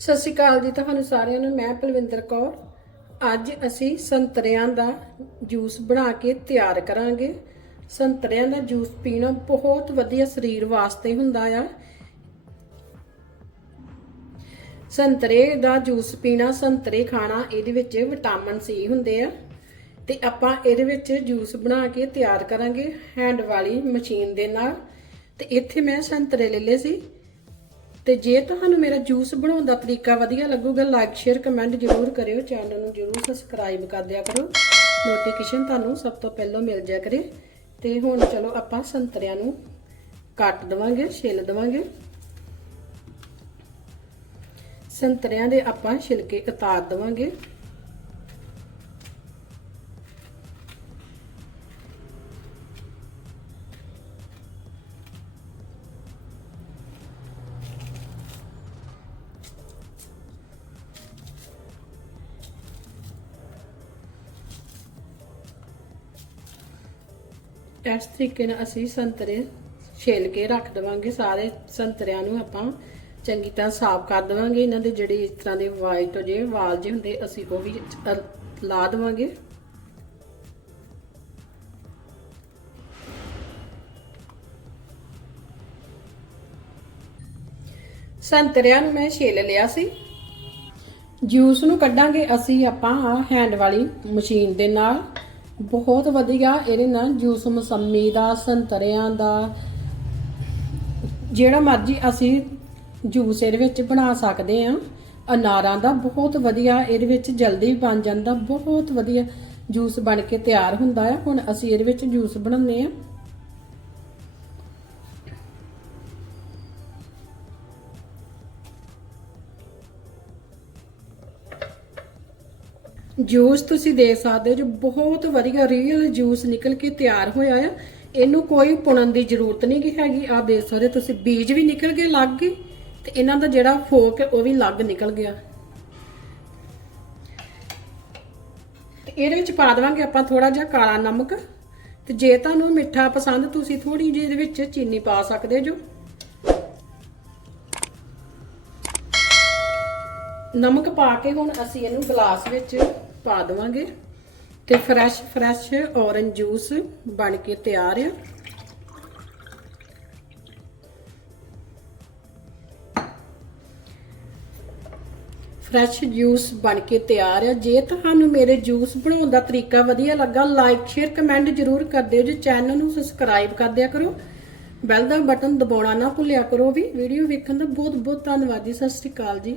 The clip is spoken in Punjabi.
ਸਤਿ ਸ਼੍ਰੀ ਅਕਾਲ ਜੀ ਤੁਹਾਨੂੰ ਸਾਰਿਆਂ ਨੂੰ, ਮੈਂ ਪਲਵਿੰਦਰ ਕੌਰ। ਅੱਜ ਅਸੀਂ ਸੰਤਰਿਆਂ ਦਾ ਜੂਸ ਬਣਾ ਕੇ ਤਿਆਰ ਕਰਾਂਗੇ। ਸੰਤਰਿਆਂ ਦਾ ਜੂਸ ਪੀਣਾ ਬਹੁਤ ਵਧੀਆ ਸਰੀਰ ਵਾਸਤੇ ਹੁੰਦਾ ਆ। ਸੰਤਰੇ ਦਾ ਜੂਸ ਪੀਣਾ, ਸੰਤਰੇ ਖਾਣਾ, ਇਹਦੇ ਵਿੱਚ ਵਿਟਾਮਿਨ ਸੀ ਹੁੰਦੇ ਆ। ਤੇ ਆਪਾਂ ਇਹਦੇ ਵਿੱਚ ਜੂਸ ਬਣਾ ਕੇ ਤਿਆਰ ਕਰਾਂਗੇ ਹੈਂਡ ਵਾਲੀ ਮਸ਼ੀਨ ਦੇ ਨਾਲ। ਤੇ ਇੱਥੇ ਮੈਂ ਸੰਤਰੇ ਲੈ ਲਏ ਸੀ। ਤੇ ਜੇ ਤੁਹਾਨੂੰ ਮੇਰਾ ਜੂਸ ਬਣਾਉਣ ਦਾ ਤਰੀਕਾ ਵਧੀਆ ਲੱਗੂਗਾ ਲਾਈਕ ਸ਼ੇਅਰ ਕਮੈਂਟ ਜ਼ਰੂਰ ਕਰਿਓ। ਚੈਨਲ ਨੂੰ ਜ਼ਰੂਰ ਸਬਸਕ੍ਰਾਈਬ ਕਰ ਦਿਆ ਕਰੋ। ਨੋਟੀਫਿਕੇਸ਼ਨ ਤੁਹਾਨੂੰ ਸਭ ਤੋਂ ਪਹਿਲਾਂ ਮਿਲ ਜਾਇਆ ਕਰੇ। ਤੇ ਹੁਣ ਚਲੋ ਆਪਾਂ ਸੰਤਰਿਆਂ ਨੂੰ ਕੱਟ ਦਵਾਂਗੇ, ਛਿੱਲ ਦਵਾਂਗੇ। ਸੰਤਰਿਆਂ ਦੇ ਆਪਾਂ ਛਿਲਕੇ ਉਤਾਰ ਦਵਾਂਗੇ। ਇਸ ਤਰੀਕੇ ਨਾਲ ਅਸੀਂ ਸੰਤਰੇ ਛਿੱਲ ਕੇ ਰੱਖ ਦਵਾਂਗੇ, ਸਾਰੇ ਸੰਤਰਿਆਂ ਨੂੰ ਆਪਾਂ ਚੰਗੀ ਤਰ੍ਹਾਂ ਸਾਫ਼ ਕਰ ਦਵਾਂਗੇ। ਇਹਨਾਂ ਦੇ ਜਿਹੜੇ ਇਸ ਤਰ੍ਹਾਂ ਦੇ ਵਾਈਟ ਹੋ ਜੇ ਵਾਲ ਜੇ ਹੁੰਦੇ, ਅਸੀਂ ਉਹ ਵੀ ਲਾ ਦਵਾਂਗੇ। ਸੰਤਰਿਆਂ ਨੂੰ ਮੈਂ ਛਿੱਲ ਲਿਆ ਸੀ। ਜੂਸ ਨੂੰ ਕੱਢਾਂਗੇ, ਅਸੀਂ ਆਪਾਂ ਹੈਂਡ ਵਾਲੀ ਮਸ਼ੀਨ ਦੇ ਨਾਲ। ਬਹੁਤ ਵਧੀਆ। ਇਹਦੇ ਨਾਲ ਜੂਸ ਮਸੰਮੀ ਦਾ, ਸੰਤਰਿਆਂ ਦਾ, ਜਿਹੜਾ ਮਰਜ਼ੀ ਅਸੀਂ ਜੂਸ ਇਹਦੇ ਵਿੱਚ ਬਣਾ ਸਕਦੇ ਆ ਅਨਾਰਾਂ ਦਾ ਬਹੁਤ ਵਧੀਆ। ਇਹਦੇ ਵਿੱਚ ਜਲਦੀ ਬਣ ਜਾਂਦਾ। ਬਹੁਤ ਵਧੀਆ ਜੂਸ ਬਣ ਕੇ ਤਿਆਰ ਹੁੰਦਾ ਹੈ। ਹੁਣ ਅਸੀਂ ਇਹਦੇ ਵਿੱਚ ਜੂਸ ਬਣਾਉਂਦੇ ਆ ਜੂਸ ਤੁਸੀਂ ਦੇ ਸਕਦੇ ਹੋ ਜੋ ਬਹੁਤ ਵਧੀਆ ਰੀਅਲ ਜੂਸ ਨਿਕਲ ਕੇ ਤਿਆਰ ਹੋਇਆ ਆ। ਇਹਨੂੰ ਕੋਈ ਪੁਣਨ ਦੀ ਜ਼ਰੂਰਤ ਨਹੀਂ ਹੈਗੀ। ਆ ਦੇਖ ਸਕਦੇ ਤੁਸੀਂ, ਬੀਜ ਵੀ ਨਿਕਲ ਗਏ ਲੱਗ ਗਏ ਤੇ ਇਹਨਾਂ ਦਾ ਜਿਹੜਾ ਫੋਕ ਉਹ ਵੀ ਲੱਗ ਨਿਕਲ ਗਿਆ। ਤੇ ਇਹਦੇ ਵਿੱਚ ਪਾ ਦੇਵਾਂਗੇ ਆਪਾਂ ਥੋੜਾ ਜਿਹਾ ਕਾਲਾ ਨਮਕ। ਤੇ ਜੇ ਤੁਹਾਨੂੰ ਮਿੱਠਾ ਪਸੰਦ, ਤੁਸੀਂ ਥੋੜੀ ਜਿਹੀ ਇਹਦੇ ਵਿੱਚ ਚੀਨੀ ਪਾ ਸਕਦੇ ਜੋ। ਨਮਕ ਪਾ ਕੇ ਹੁਣ ਅਸੀਂ ਇਹਨੂੰ ਗਲਾਸ ਵਿੱਚ ਪਾ ਦੇਵਾਂਗੇ ਤੇ ਫਰੈਸ਼ ਫਰੈਸ਼ ਔਰੰਜ ਜੂਸ ਬਣ ਕੇ ਤਿਆਰ ਆ। ਫਰੈਸ਼ ਜੂਸ ਬਣ ਕੇ ਤਿਆਰ ਆ। ਜੇ ਤੁਹਾਨੂੰ ਮੇਰੇ ਜੂਸ ਬਣਾਉਣ ਦਾ ਤਰੀਕਾ ਵਧੀਆ ਲੱਗਾ ਲਾਈਕ ਸ਼ੇਅਰ ਕਮੈਂਟ ਜ਼ਰੂਰ ਕਰ ਦਿਓ ਜੀ। ਚੈਨਲ ਨੂੰ ਸਬਸਕ੍ਰਾਈਬ ਕਰ ਦਿਆ ਕਰੋ। ਬੈਲ ਦਾ ਬਟਨ ਦਬਾਉਣਾ ਨਾ ਭੁੱਲਿਆ ਕਰੋ ਵੀ। ਵੀਡੀਓ ਵੇਖਣ ਦਾ ਬਹੁਤ ਬਹੁਤ ਧੰਨਵਾਦ ਜੀ। ਸਤਿ ਸ਼੍ਰੀ ਅਕਾਲ ਜੀ।